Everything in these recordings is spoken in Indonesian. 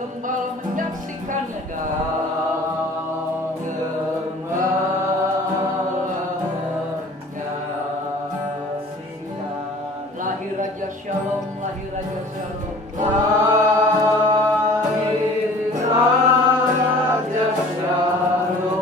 gembala menyaksikannya Kau gembala menyaksikan. Lahir Raja Shalom, lahir Raja Shalom. Lahir Raja Shalom.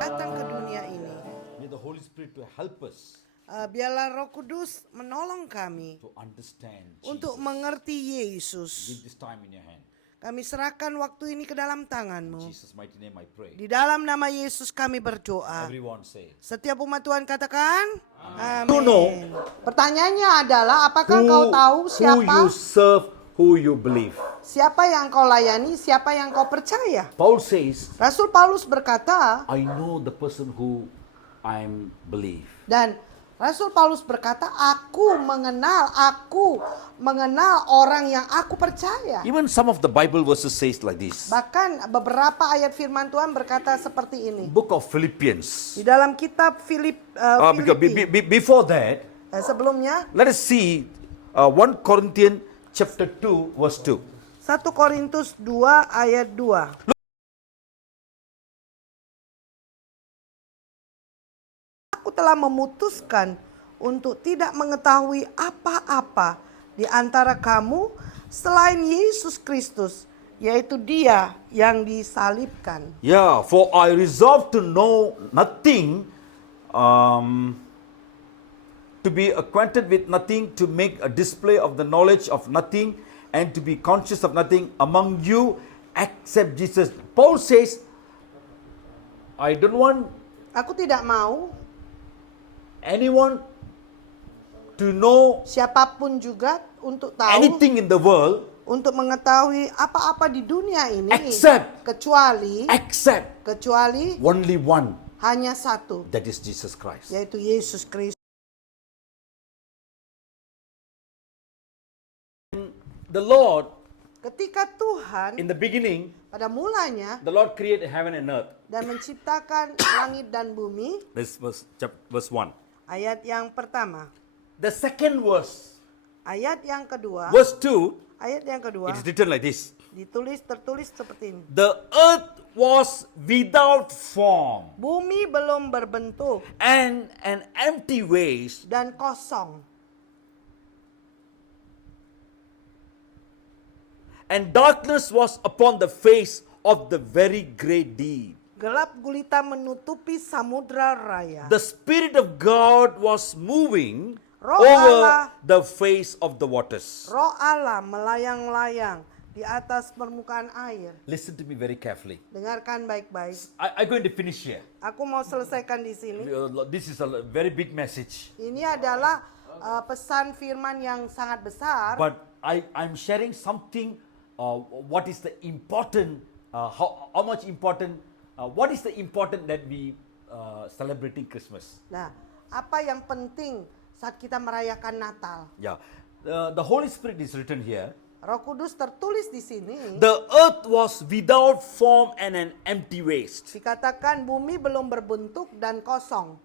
Datang ke dunia ini. May the Holy Spirit to help us Biarlah Roh Kudus menolong kami to understand untuk Jesus. mengerti Give Yesus. this time in your hand. Kami serahkan waktu ini ke dalam In tangan-Mu. Jesus' mighty name I pray. Di dalam nama Yesus kami berdoa. Everyone say, Setiap umat Tuhan katakan, amin. You know Pertanyaannya adalah, apakah kau tahu who you serve, who you believe. siapa yang kau layani, siapa yang kau percaya? Paul says, Rasul Paulus berkata, I know the person who I believe. dan Rasul Paulus berkata, aku mengenal orang yang aku percaya. Even some of the Bible verses says like this. Bahkan beberapa ayat firman Tuhan berkata seperti ini. Book of Philippians. Di dalam kitab Because Filipi, before that, sebelumnya let us see 1 Corinthians chapter 2 verse 2. 1 Korintus 2 ayat 2. Aku telah memutuskan untuk tidak mengetahui apa-apa di antara kamu selain Yesus Kristus, yaitu Dia yang disalibkan. Yeah, for I resolved to know nothing, to be acquainted with nothing, to make a display of the knowledge of nothing, and to be conscious of nothing among you except Jesus. Paul says, I don't want Aku tidak mau anyone to know siapapun juga untuk tahu, anything in the world untuk mengetahui apa-apa di dunia ini, Except. kecuali except only one, hanya satu, that is Jesus Christ. yaitu Yesus Kristus. The Lord, Ketika Tuhan in the beginning, pada mulanya the Lord created heaven and earth. dan menciptakan langit dan bumi, This was verse 1. ayat yang pertama. The second verse, Ayat yang kedua, verse 2, ayat yang kedua it is written like this. tertulis seperti ini. The earth was without form Bumi belum berbentuk and an empty waste, dan kosong, and darkness was upon the face of the very great deep. gelap gulita menutupi samudra raya. The Spirit of God was moving Roh over Allah. the face of the waters. Roh Allah melayang-layang di atas permukaan air. Listen to me very carefully. Dengarkan baik-baik. I'm going to finish here. Aku mau selesaikan di sini. This is a very big message. Ini adalah pesan firman yang sangat besar. But I'm sharing something. What is the important? How much important? What is the important that we celebrating Christmas? Nah, apa yang penting saat kita merayakan Natal? Yeah, the Holy Spirit is written here. Roh Kudus tertulis di sini. The earth was without form and an empty waste. Dikatakan bumi belum berbentuk dan kosong.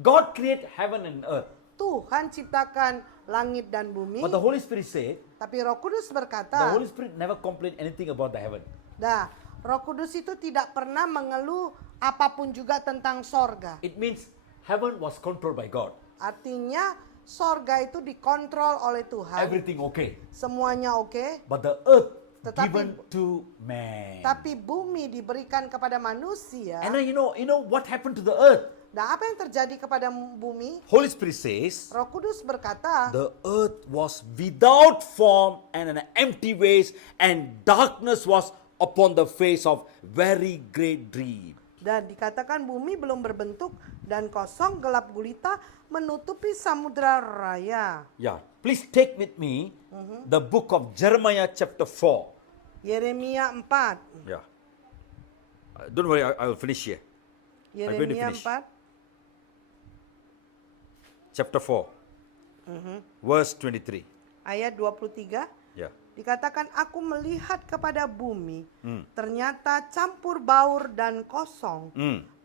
God created heaven and earth. Tuhan ciptakan langit dan bumi. But the Holy Spirit said, Tapi Roh Kudus the berkata, Holy Spirit never complained anything about the heaven. nah, Roh Kudus itu tidak pernah mengeluh apapun juga tentang sorga. It means heaven was controlled by God. Artinya sorga itu dikontrol oleh Tuhan. Everything okay. Semuanya oke. But the earth Tetapi- given to man. Tapi bumi diberikan kepada manusia. And then you know what happened to the earth? Nah, apa yang terjadi kepada bumi? Holy Spirit says, Roh Kudus berkata, the earth was without form and an empty waste, and darkness was upon the face of very great deep. dan dikatakan bumi belum berbentuk dan kosong gelap gulita menutupi samudra raya. Yeah, please take with me the book of Jeremiah chapter 4. Yeremia 4. Yeah. Don't worry, I will finish here. I'm going to Yeremia finish. 4 Chapter 4, verse 23. ayat 23. Yeah. Dikatakan aku melihat kepada bumi, ternyata campur baur dan kosong,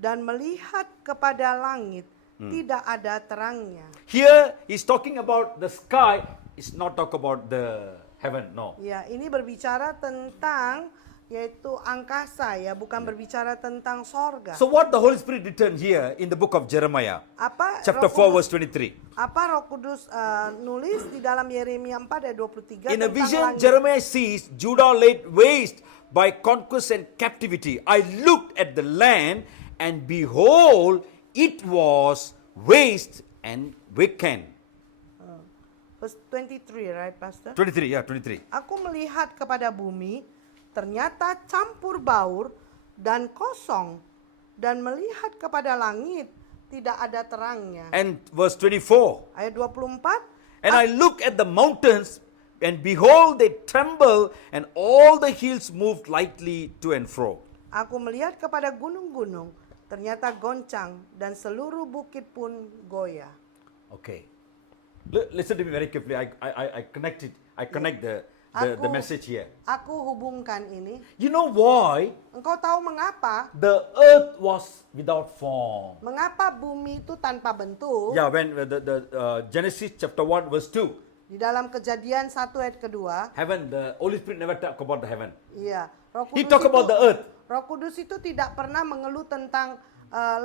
dan melihat kepada langit, tidak ada terangnya. Here he's talking about the sky. It's not talk about the heaven. No. Ya, ini berbicara tentang yaitu angkasa ya, bukan berbicara tentang sorga. So what the Holy Spirit written here in the book of Jeremiah, Apa chapter 4 Roh verse Kudus, 23. apa Roh Kudus nulis di dalam Yeremia 4 ayat 23 In a tentang vision, langit. Jeremiah sees Judah laid waste by conquest and captivity. I looked at the land, and behold, it was waste and vacant. Verse 23, right, Pastor? 23, yeah, 23. Aku melihat kepada bumi, ternyata campur baur dan kosong, dan melihat kepada langit, tidak ada terangnya. And verse 24. Ayat 24, And I look at the mountains, and behold, they tremble, and all the hills moved lightly to and fro. aku melihat kepada gunung-gunung, ternyata goncang, dan seluruh bukit pun goyah. Okay. Listen to me very carefully. I connect it. I connect the Aku- message here. Aku hubungkan ini. You know why Engkau tahu mengapa? the earth was without form? Mengapa bumi itu tanpa bentuk? Yeah, when Genesis chapter 1 verse 2, Di dalam Kejadian 1 ayat kedua, heaven, the Holy Spirit never talk about the heaven. iya, Roh He Kudus talk about the earth. Roh Kudus itu tidak pernah mengeluh tentang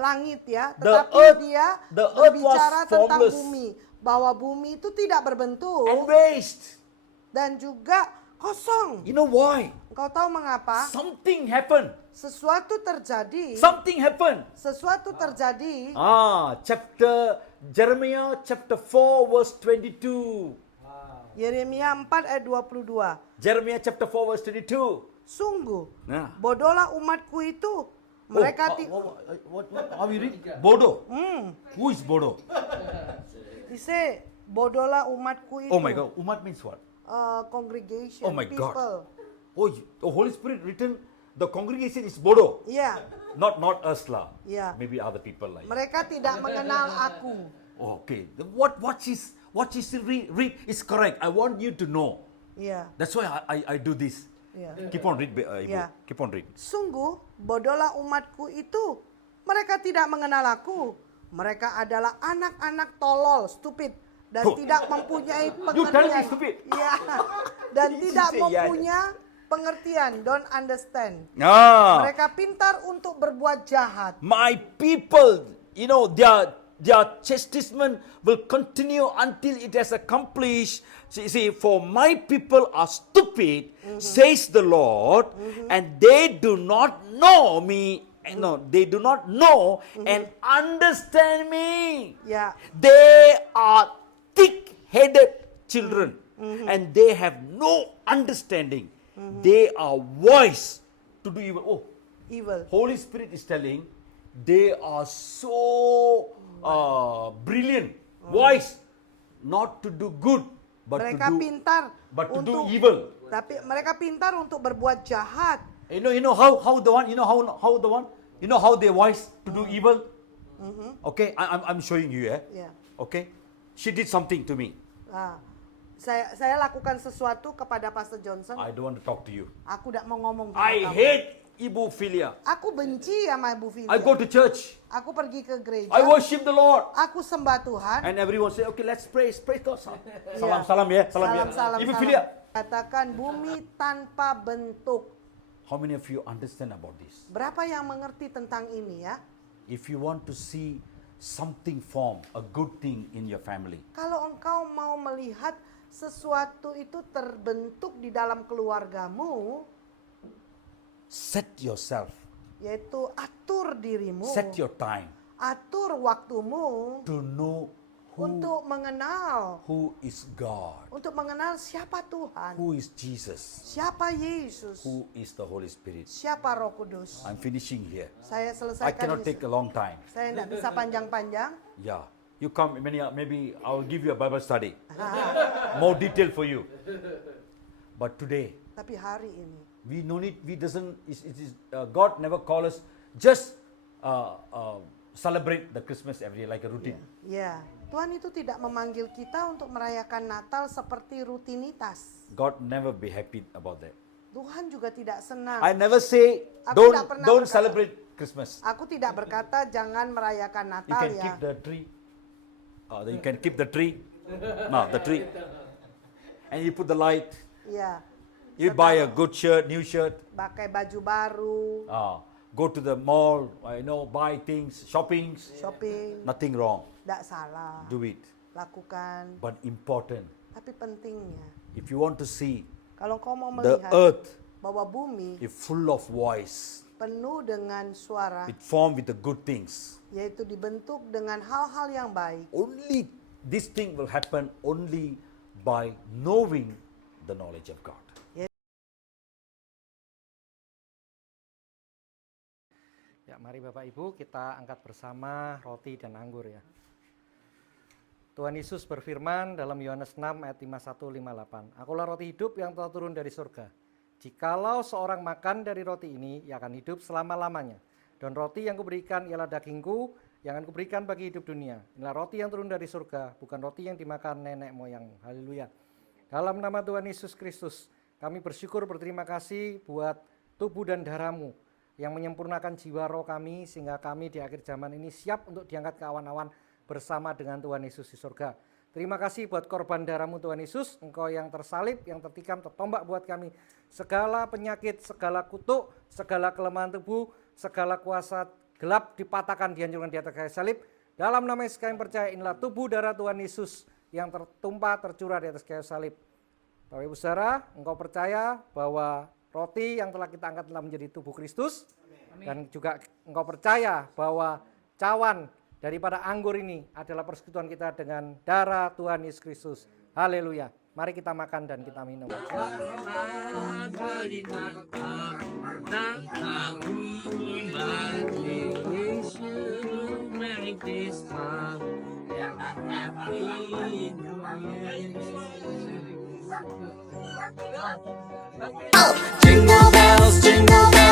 langit ya, The tetapi earth- dia the earth berbicara was tentang formless. bumi, bahwa bumi itu tidak berbentuk And waste. dan juga kosong. You know why? Engkau tahu mengapa? Something happened. Sesuatu terjadi. Something happened. Sesuatu terjadi. Jeremiah chapter 4 verse 22. Yeremia 4 ayat 22. Jeremiah chapter 4 verse 22. Sungguh, Nah. bodohlah umatku itu. Mereka what how you read? Bodo. Who is Bodo? Dice, bodohlah umatku itu. Oh my God. Umat means what? Congregation, Oh my people. God. Oh, the Holy Spirit written, the congregation is Bodo. Iya, Not us lah. Yeah. Maybe other people like. mereka tidak mengenal aku. Oh, okay. What is read is correct. I want you to know. Iya. That's why I do this. Iya. Keep on read, Ibu. Yeah. Keep on read. Sungguh, bodohlah umatku itu. Mereka tidak mengenal aku. Mereka adalah anak-anak tolol, stupid, dan Oh. tidak mempunyai You tell me pengertian. stupid. Iya. Dan You tidak say, yeah. mempunyai pengertian, don't understand. Ah. Mereka pintar untuk berbuat jahat. My people, you know, their chastisement will continue until it has accomplished. See, for my people are stupid, says the Lord, and they do not know me. No, they do not know and understand me. Ya, They are thick-headed children, and they have no understanding. They are wise to do evil. Oh, evil. Holy Spirit is telling they are so brilliant, wise, not to do good, but Mereka pintar to do untuk evil. Tapi mereka pintar untuk berbuat jahat. You know how the one, you know how the one, you know how they wise to do evil. Okay, I'm showing you. Ya. Okay, she did something to me. Nah, saya lakukan sesuatu kepada Pastor Johnson. I don't want to talk to you. Aku tidak mau ngomong sama I kamu. hate Ibu Philia. Aku benci sama Ibu Filia. I go to church. Aku pergi ke gereja. I worship the Lord. Aku sembah Tuhan. And everyone say, okay, let's praise God. Salam Yeah. salam ya, salam ya. Salam. Ibu Philia. Katakan bumi tanpa bentuk. How many of you understand about this? Berapa yang mengerti tentang ini ya? If you want to see something form, a good thing in your family, Kalau engkau mau melihat sesuatu itu terbentuk di dalam keluargamu, set yourself, yaitu atur dirimu, set your time atur waktumu to know untuk mengenal, who is God, untuk mengenal siapa Tuhan, who is Jesus, siapa Yesus, who is the Holy Spirit. siapa Roh Kudus. I'm finishing here. Saya I selesaikan cannot ini. take a long time. Saya tidak bisa panjang-panjang. Yeah. You come, maybe I will give you a Bible study. More detail for you. But today, Tapi hari ini, we no need, God never call us just celebrate the Christmas every day like a routine. ya, Tuhan itu tidak memanggil kita untuk merayakan Natal seperti rutinitas. God never be happy about that. Tuhan juga tidak senang. I never say Aku tidak pernah don't berkata- celebrate Christmas. Aku tidak berkata jangan merayakan You Natal can ya. keep the tree. You can keep the tree. No, the tree. And you put the light. Iya, You buy a good shirt, new shirt. pakai baju baru, Go to the mall, buy things, shoppings. shopping, Nothing wrong. tidak salah. Do it. Lakukan. But important, Tapi pentingnya, if you want to see kalau kau mau the melihat earth bahwa bumi is full of voice, penuh dengan suara, it formed with the good things. yaitu dibentuk dengan hal-hal yang baik, Only this thing will happen only by knowing the knowledge of God. Ya, mari Bapak Ibu kita angkat bersama roti dan anggur ya. Tuhan Yesus berfirman dalam Yohanes 6 ayat 51-58. Akulah roti hidup yang telah turun dari surga. Jikalau seorang makan dari roti ini, ia akan hidup selama-lamanya. Dan roti yang kuberikan ialah dagingku yang akan kuberikan bagi hidup dunia. Inilah roti yang turun dari surga, bukan roti yang dimakan nenek moyang. Haleluya. Dalam nama Tuhan Yesus Kristus, kami bersyukur berterima kasih buat tubuh dan darah-Mu yang menyempurnakan jiwa roh kami sehingga kami di akhir zaman ini siap untuk diangkat ke awan-awan bersama dengan Tuhan Yesus di surga. Terima kasih buat korban darah-Mu Tuhan Yesus, Engkau yang tersalib, yang tertikam, tertombak buat kami. Segala penyakit, segala kutuk, segala kelemahan tubuh, segala kuasa gelap dipatahkan, dihancurkan di atas kayu salib. Dalam nama Yesus kami percaya inilah tubuh darah Tuhan Yesus yang tertumpah, tercurah di atas kayu salib. Bapak Ibu Saudara, Engkau percaya bahwa roti yang telah kita angkat telah menjadi tubuh Kristus. Dan juga Engkau percaya bahwa cawan daripada anggur ini adalah persekutuan kita dengan darah Tuhan Yesus Kristus. Haleluya. Mari kita makan dan kita minum. Jingle bells, jingle bells.